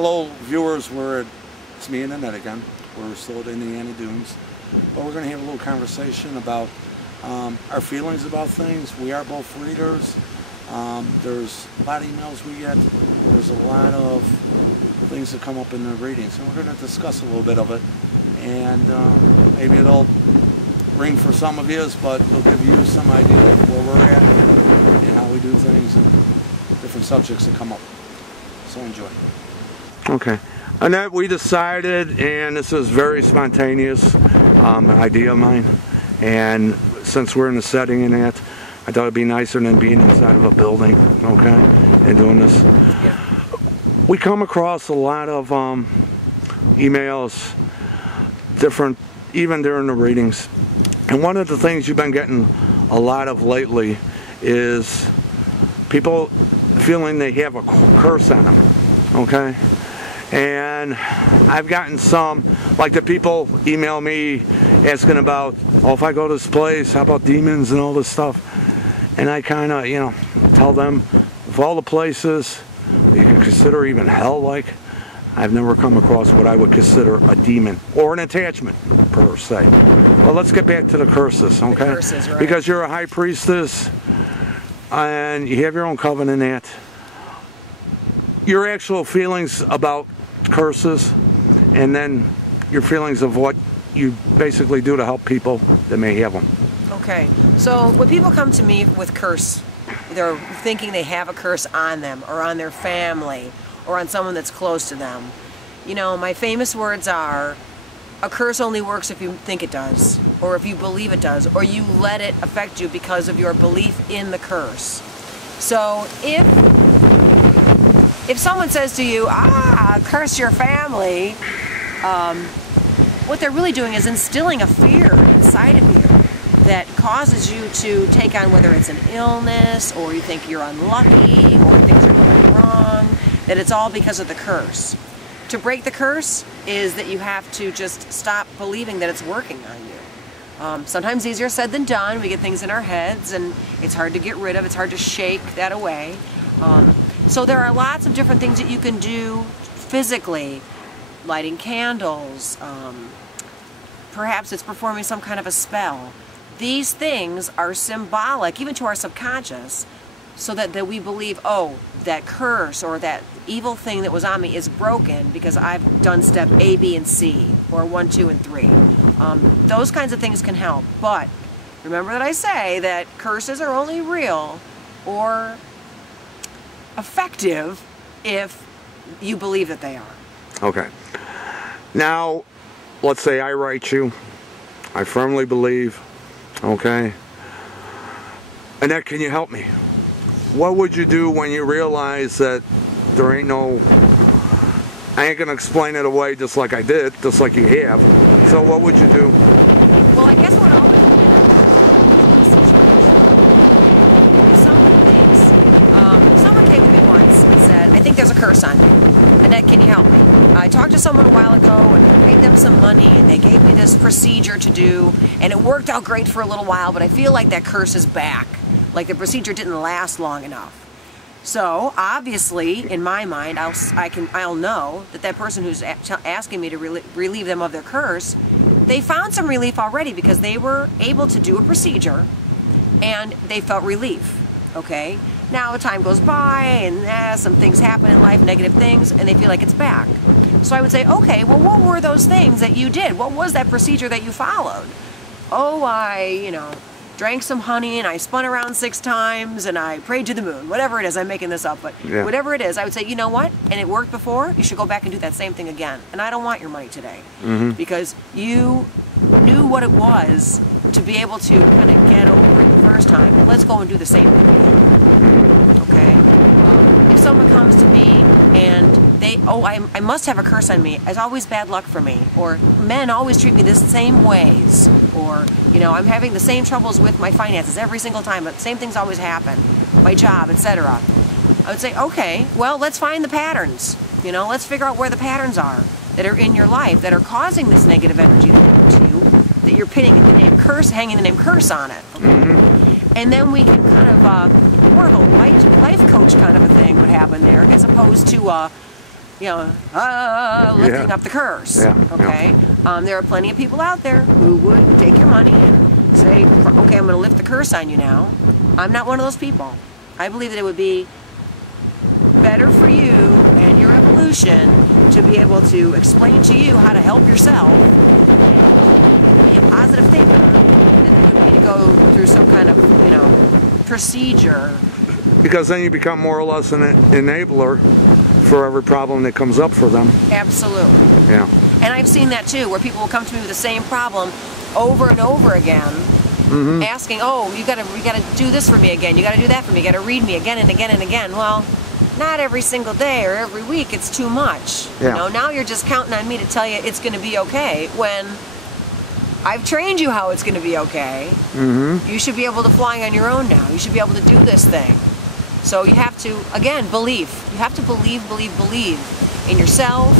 Hello viewers, it's me and Annette again. We're still at Indiana Dunes, but we're going to have a little conversation about our feelings about things. We are both readers. There's a lot of emails we get. There's a lot of things that come up in the readings, and we're going to discuss a little bit of it. And maybe it'll ring for some of you, but it'll give you some idea of where we're at and how we do things and different subjects that come up. So enjoy. Okay. Annette, we decided, and this is very spontaneous, an idea of mine, and since we're in the setting in that, I thought it'd be nicer than being inside of a building, okay, and doing this. Yeah. We come across a lot of emails, different, even during the readings, and one of the things you've been getting a lot of lately is people feeling they have a curse on them, okay? And I've gotten some, like the people email me asking about, oh, if I go to this place, how about demons and all this stuff? And I kind of, you know, tell them, of all the places you can consider even hell-like, I've never come across what I would consider a demon or an attachment, per se. Well, let's get back to the curses, okay? The curses, right. Because you're a high priestess, and you have your own covenant at. Your actual feelings about curses, and then your feelings of what you basically do to help people that may have them. Okay, so when people come to me with curse, they're thinking they have a curse on them or on their family or on someone that's close to them. You know, my famous words are, a curse only works if you think it does, or if you believe it does, or you let it affect you because of your belief in the curse. So if someone says to you, curse your family, what they're really doing is instilling a fear inside of you that causes you to take on, whether it's an illness, or you think you're unlucky, or things are going wrong, that it's all because of the curse. To break the curse is that you have to just stop believing that it's working on you. Sometimes easier said than done. We get things in our heads, and it's hard to get rid of. It's hard to shake that away. So there are lots of different things that you can do physically, lighting candles, perhaps it's performing some kind of a spell. These things are symbolic, even to our subconscious, so that we believe, oh, that curse or that evil thing that was on me is broken because I've done step A, B, and C, or 1, 2, and 3. Those kinds of things can help, but remember that I say that curses are only real or effective if you believe that they are. Okay. Now, let's say I write you. I firmly believe, okay? Annette, can you help me? What would you do when you realize that there ain't no... I ain't gonna explain it away just like I did, just like you have. So what would you do? Well, I guess what I'll do is someone came to me once and said, I think there's a curse on you. Annette, can you help me? I talked to someone a while ago and I paid them some money and they gave me this procedure to do, and it worked out great for a little while, but I feel like that curse is back. Like the procedure didn't last long enough. So obviously, in my mind, I'll know that that person who's asking me to relieve them of their curse, they found some relief already because they were able to do a procedure and they felt relief. Okay? Now time goes by and some things happen in life, negative things, and they feel like it's back. So I would say, okay, well, what were those things that you did? What was that procedure that you followed? Oh, I drank some honey and I spun around 6 times and I prayed to the moon. Whatever it is, I'm making this up, but yeah. Whatever it is, I would say, you know what? And it worked before, you should go back and do that same thing again. And I don't want your money today because you knew what it was to be able to kind of get over it the first time. Let's go and do the same thing again. Okay? If someone comes to me and I must have a curse on me, it's always bad luck for me, or men always treat me the same ways, or, I'm having the same troubles with my finances every single time, but same things always happen, my job, etc. I would say, okay, well, let's find the patterns. Let's figure out where the patterns are that are in your life that are causing this negative energy to you, that you're pinning the name curse, hanging the name curse on it. Okay? And then we can kind of, more of a life coach kind of a thing would happen there, as opposed to lifting up the curse. Okay, there are plenty of people out there who would take your money and say, okay, I'm going to lift the curse on you now. I'm not one of those people. I believe that it would be better for you and your evolution to be able to explain to you how to help yourself, be a positive thinker, than it would be to go through some kind of, procedure. Because then you become more or less an enabler for every problem that comes up for them. Absolutely. Yeah. And I've seen that too, where people will come to me with the same problem over and over again, asking, oh, you gotta do this for me again, you gotta do that for me, you gotta read me again and again and again. Well, not every single day or every week, it's too much. Yeah. Now you're just counting on me to tell you it's gonna be okay, when I've trained you how it's gonna be okay. You should be able to fly on your own now. You should be able to do this thing. So you have to, again, believe. You have to believe in yourself,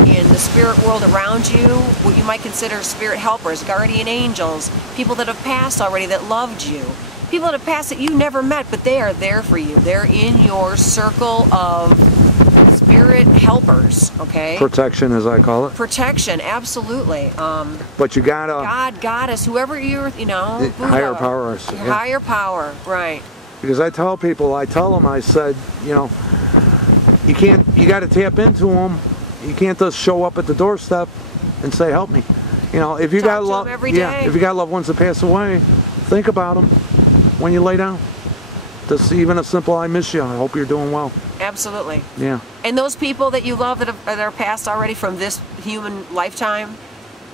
in the spirit world around you, what you might consider spirit helpers, guardian angels, people that have passed already that loved you, people that have passed that you never met, but they are there for you. They're in your circle of spirit helpers, okay? Protection, as I call it. Protection, absolutely. But you gotta... God, goddess, whoever you're, Buddha, higher power. Higher power, right. Because I tell them, I said, you gotta tap into them. You can't just show up at the doorstep and say, help me. If you got if you got loved ones that pass away, think about them when you lay down. Just even a simple, I miss you, I hope you're doing well. Absolutely. Yeah. And those people that you love that are passed already from this human lifetime,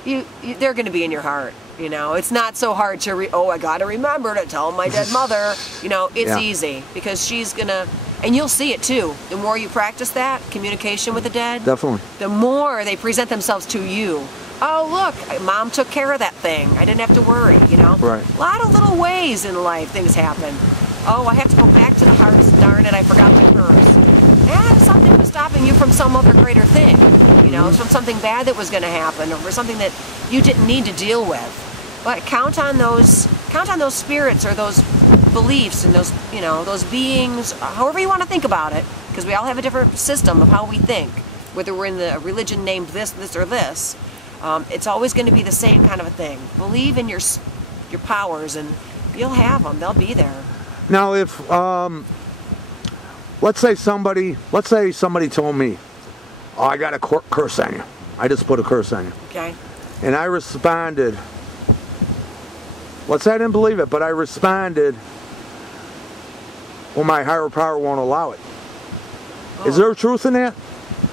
they're going to be in your heart. It's not so hard to I got to remember to tell my dead mother. It's easy, because she's gonna, and you'll see it too. The more you practice that communication with the dead, definitely, the more they present themselves to you. Oh, look, Mom took care of that thing. I didn't have to worry. Right. A lot of little ways in life things happen. Oh, I have to go back to the house. Darn it, I forgot to curse. Yeah, something was stopping you from some other greater thing. From something bad that was going to happen, or for something that you didn't need to deal with. But count on those spirits, or those beliefs, and those beings, however you want to think about it, because we all have a different system of how we think, whether we're in the religion named this, or this. It's always going to be the same kind of a thing. Believe in your powers, and you'll have them. They'll be there. Now, if let's say somebody told me, oh, I got a curse on you. I just put a curse on you. Okay. And I responded. Let's say I didn't believe it, but I responded, well, my higher power won't allow it. Oh. Is there truth in that?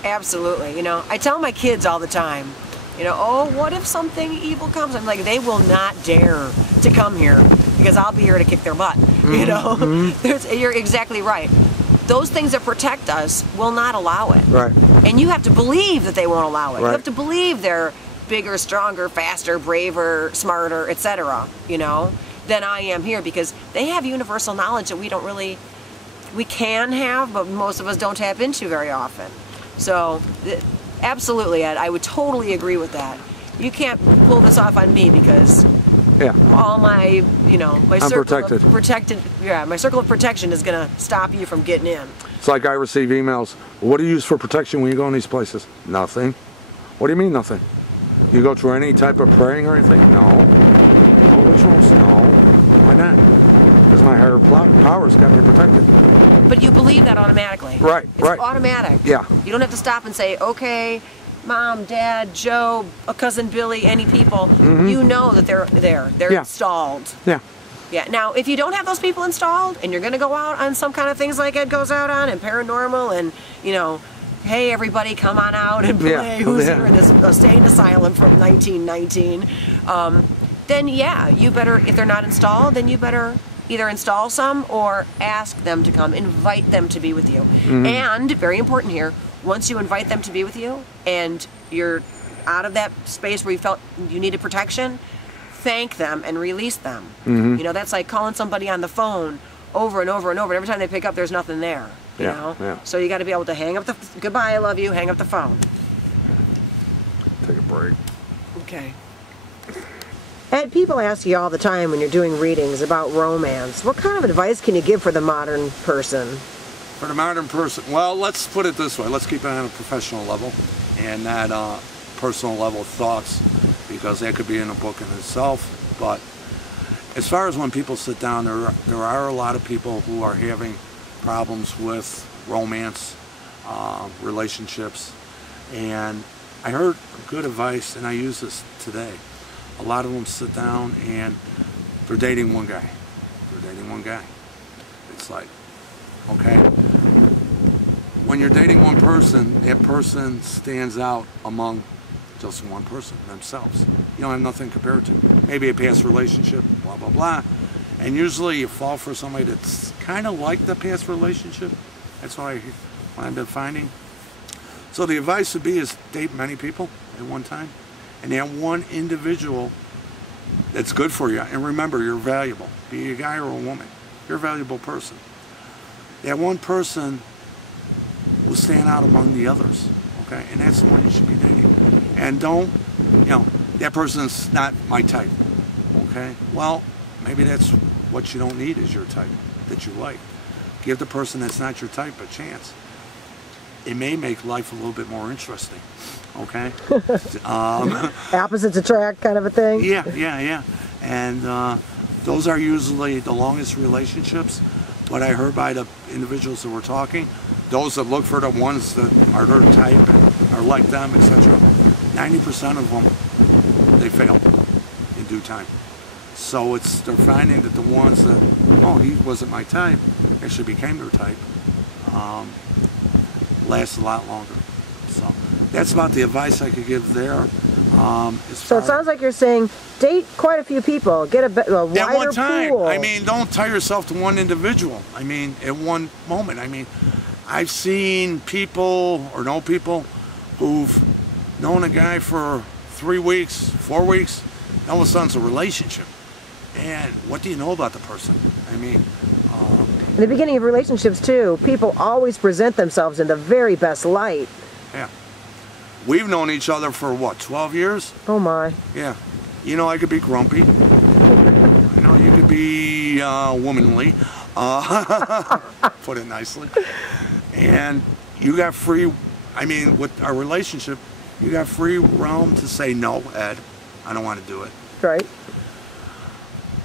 Absolutely. I tell my kids all the time, oh, what if something evil comes? I'm like, they will not dare to come here, because I'll be here to kick their butt. You're exactly right. Those things that protect us will not allow it. Right. And you have to believe that they won't allow it. Right. You have to believe they're bigger, stronger, faster, braver, smarter, etc., than I am here, because they have universal knowledge that we can have, but most of us don't tap into very often. So, absolutely, Ed, I would totally agree with that. You can't pull this off on me, because all my, my circle of protection is going to stop you from getting in. It's like I receive emails, what do you use for protection when you go in these places? Nothing. What do you mean nothing? You go through any type of praying or anything? No. Oh, rituals? No. Why not? Because my higher power's got me protected. But you believe that automatically. Right, it's automatic. Yeah. You don't have to stop and say, okay, Mom, Dad, Joe, cousin Billy, any people, you know that they're there. They're installed. Yeah. Yeah. Now, if you don't have those people installed, and you're going to go out on some kind of things like Ed goes out on, and paranormal, and, hey, everybody, come on out and play. Who's here in this insane asylum from 1919? Then, you better, if they're not installed, then you better either install some or ask them to come, invite them to be with you. And, very important here, once you invite them to be with you and you're out of that space where you felt you needed protection, thank them and release them. That's like calling somebody on the phone over and over and over. Every time they pick up, there's nothing there. You know? So you got to be able to hang up the, goodbye, I love you, hang up the phone. Take a break. Okay. Ed, people ask you all the time when you're doing readings about romance, what kind of advice can you give for the modern person? For the modern person, well, let's put it this way. Let's keep it on a professional level and not personal level thoughts, because that could be in a book in itself. But as far as when people sit down, there are a lot of people who are having problems with romance, relationships, and I heard good advice, and I use this today. A lot of them sit down and they're dating one guy. They're dating one guy. It's like, okay, when you're dating one person, that person stands out among just one person, themselves. You don't have nothing compared to. Maybe a past relationship, blah, blah, blah. And usually you fall for somebody that's kind of like the past relationship. That's what I've been finding. So the advice would be is date many people at one time, and have one individual that's good for you. And remember, you're valuable. Be you a guy or a woman. You're a valuable person. That one person will stand out among the others, okay? And that's the one you should be dating. And don't, that person's not my type, okay? Well, maybe that's what you don't need is your type that you like. Give the person that's not your type a chance. It may make life a little bit more interesting, okay? Opposites attract kind of a thing? Yeah. And those are usually the longest relationships. What I heard by the individuals that were talking, those that look for the ones that are their type and are like them, etc., 90% of them, they fail in due time. So they're finding that the ones that, oh, he wasn't my type, actually became their type, last a lot longer. So that's about the advice I could give there. So it sounds like you're saying date quite a few people, get a wider at one time. pool. I mean, don't tie yourself to one individual. I mean, at one moment. I mean, I've seen people or know people who've known a guy for 3 weeks, 4 weeks, and all of a sudden it's a relationship. And what do you know about the person? I mean, in the beginning of relationships too, people always present themselves in the very best light. Yeah. We've known each other for what, 12 years? Oh my. Yeah. You know, I could be grumpy. I know you could be womanly. Put it nicely. And you got free, I mean, with our relationship, you got free realm to say, no, Ed, I don't want to do it. Right.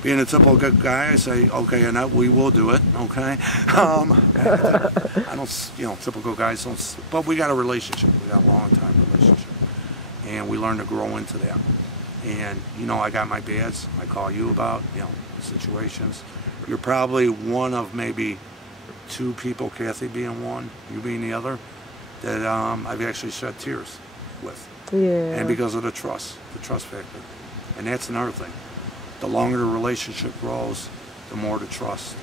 Being a typical good guy, I say, okay, Annette, we will do it, okay? I don't, typical guys don't, but we got a relationship. We got a long time relationship. And we learn to grow into that. And, I got my bads. I call you about, situations. You're probably one of maybe 2 people, Kathy being one, you being the other, that I've actually shed tears with. Yeah. And because of the trust factor. And that's another thing. The longer the relationship grows, the more the trust.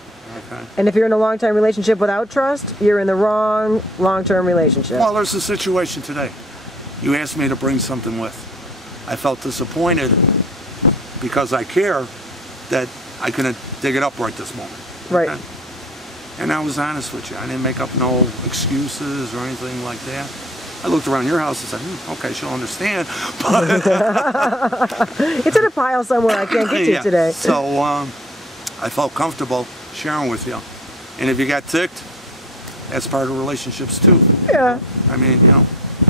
Okay? And if you're in a long-term relationship without trust, you're in the wrong long-term relationship. Well, there's a situation today. You asked me to bring something with. I felt disappointed because I care that I couldn't dig it up right this moment. Right. Okay? And I was honest with you. I didn't make up no excuses or anything like that. I looked around your house and said, okay, she'll understand. But it's in a pile somewhere I can't get to today. So I felt comfortable sharing with you. And if you got ticked, that's part of relationships too. Yeah. I mean,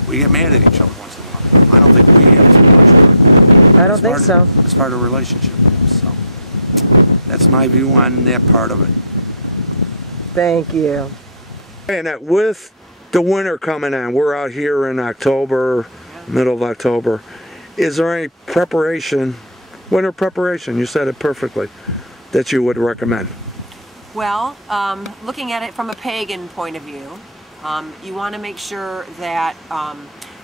we get mad at each other once in a while. I don't think we have too much. I don't think so. It's part of a relationship. So that's my view on that part of it. Thank you. And with the winter coming on, we're out here in October, middle of October. Is there any preparation, winter preparation, you said it perfectly, that you would recommend? Well, looking at it from a pagan point of view, you want to make sure that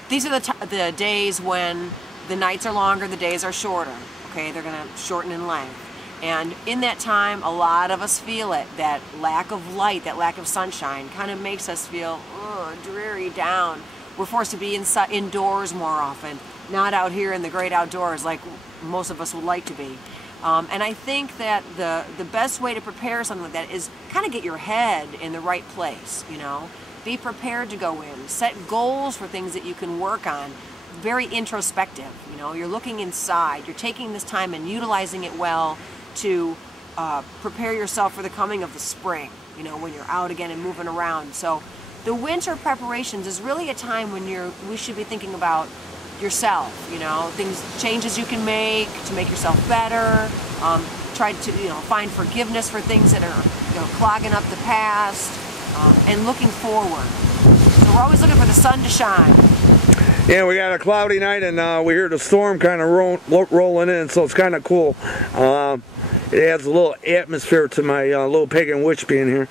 these are the days when the nights are longer, the days are shorter. Okay, they're going to shorten in length. And in that time, a lot of us feel it. That lack of light, that lack of sunshine kind of makes us feel dreary, down. We're forced to be indoors more often, not out here in the great outdoors like most of us would like to be. And I think that the best way to prepare something like that is kind of get your head in the right place, Be prepared to go in. Set goals for things that you can work on. Very introspective, You're looking inside. You're taking this time and utilizing it well to prepare yourself for the coming of the spring, you know, when you're out again and moving around. So the winter preparations is really a time when we should be thinking about yourself, you know, changes you can make to make yourself better. Try to, you know, find forgiveness for things that are, you know, clogging up the past, and looking forward. So we're always looking for the sun to shine. Yeah, we got a cloudy night, and we hear the storm kind of rolling in, so it's kind of cool. It adds a little atmosphere to my little pagan witch being here.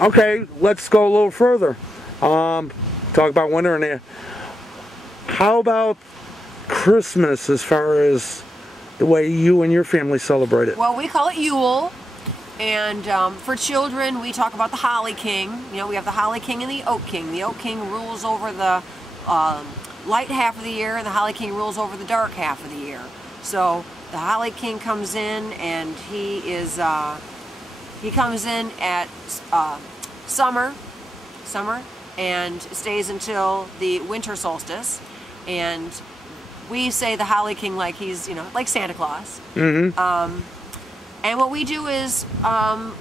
Okay, let's go a little further. Talk about winter and how about Christmas as far as the way you and your family celebrate it? Well, we call it Yule. And for children, we talk about the Holly King. You know, we have the Holly King and the Oak King. The Oak King rules over the light half of the year, and the Holly King rules over the dark half of the year. So the Holly King comes in, and he comes in at summer, and stays until the winter solstice. And we say the Holly King like he's, you know, like Santa Claus. Mm-hmm. And what we do is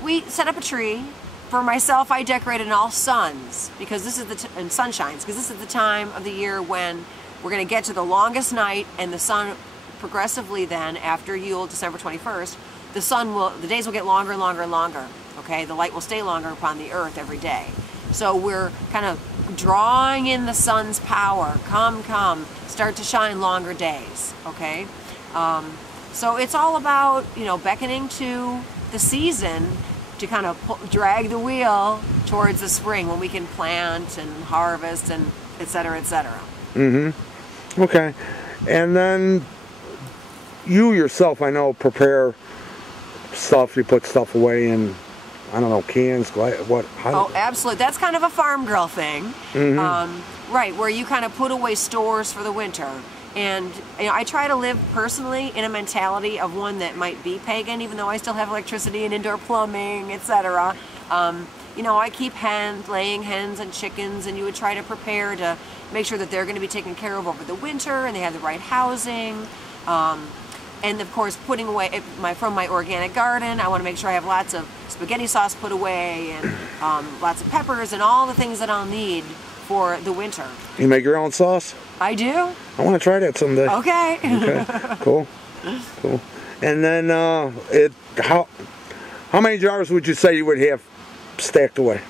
we set up a tree. For myself, I decorate it in all suns because this is and sunshines, because this is the time of the year when we're going to get to the longest night, and the sun progressively then after Yule, December 21st, the days will get longer and longer and longer. Okay, the light will stay longer upon the earth every day. So we're kind of drawing in the sun's power. Come, start to shine longer days. Okay. So it's all about, you know, beckoning to the season to kind of drag the wheel towards the spring when we can plant and harvest and et cetera, et cetera. Mm-hmm. Okay. And then you yourself, I know, prepare stuff. You put stuff away in, I don't know, cans, Oh, absolutely. That's kind of a farm girl thing. Mm-hmm. Right, where you kind of put away stores for the winter. And you know, I try to live personally in a mentality of one that might be pagan, even though I still have electricity and indoor plumbing, etc. You know, I keep laying hens and chickens, and you would try to prepare to make sure that they're going to be taken care of over the winter, and they have the right housing. And of course, putting away from my organic garden, I want to make sure I have lots of spaghetti sauce put away, and lots of peppers, and all the things that I'll need for the winter. You make your own sauce? I do. I want to try that someday. Okay. Okay. Cool. And then how many jars would you say you would have stacked away?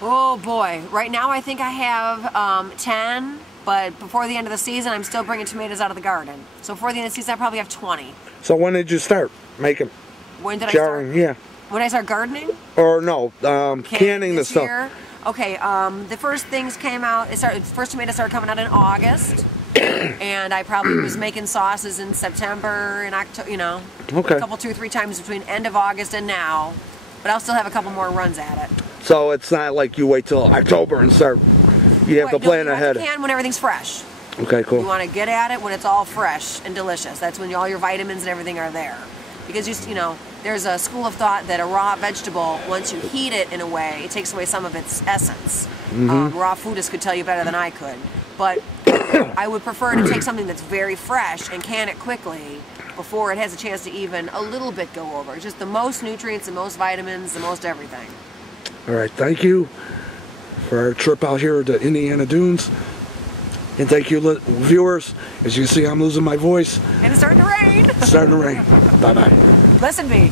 Oh boy. Right now I think I have 10, but before the end of the season I'm still bringing tomatoes out of the garden. So before the end of the season I probably have 20. So when did you start making? When did jarring? I start? Yeah. When did I start gardening? Or no, canning the stuff. Year? Okay, the first things came out, first tomatoes started coming out in August, and I probably was making sauces in September and October, you know, okay. A couple, 2 or 3 times between end of August and now, but I'll still have a couple more runs at it. So it's not like you wait till October and start, you have to plan ahead. You can when everything's fresh. Okay, cool. You want to get at it when it's all fresh and delicious. That's when all your vitamins and everything are there. Because, you know, there's a school of thought that a raw vegetable, once you heat it in a way, it takes away some of its essence. Mm-hmm. Raw foodists could tell you better than I could. But I would prefer to take something that's very fresh and can it quickly before it has a chance to even a little bit go over. Just the most nutrients, the most vitamins, the most everything. All right, thank you for our trip out here to Indiana Dunes. And thank you, viewers. As you can see, I'm losing my voice. And it's starting to rain. It's starting to rain. Bye-bye. Listen to me.